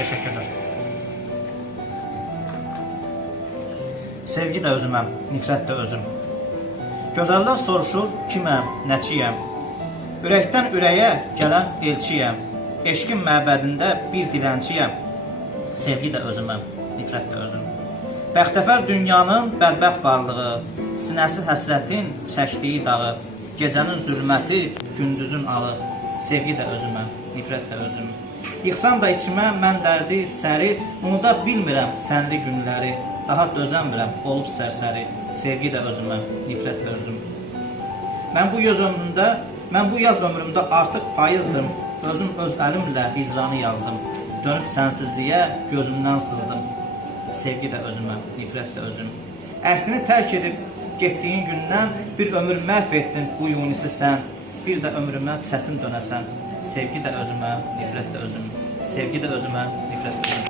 Teşekkürler. Sevgi də özüməm, nifrət də özüm. Gözəllər soruşur, kiməm, nəçiyəm. Ürəkdən ürəyə gələn elçiyəm. Eşqin məbədində bir dilənçiyəm. Sevgi də özüməm, nifrət də özüm. Bəxtəvər dünyanın bədbəxt varlığı, sinəsi həsrətin çəkdiyi dağı, gecənin zülməti, gündüzün alı. Sevgi də özüməm, nifrət də özüm. Yıxsam da içimə mən dərdi səri, unuda bilmirəm səndi günləri. Daha dözəmirəm, olub sərsəri. Sevgi də özüməm, nifrət də özüm. Mən bu yaz ömrümdə artıq payızdım. Özüm öz əlimlə vicdanı yazdım. Dönüb sənsizliyə gözümdən sızdım. Sevgi də özüməm, nifrət də özüm. Əhdini tərk edib getdiyin gündən bir ömür məhv etdin bu yunisi sən. Bir də ömrümə çətin dönəsən. Sevgi də özüməm, nifrət də özüm. Sevgi də özüməm, nifrət də özüm.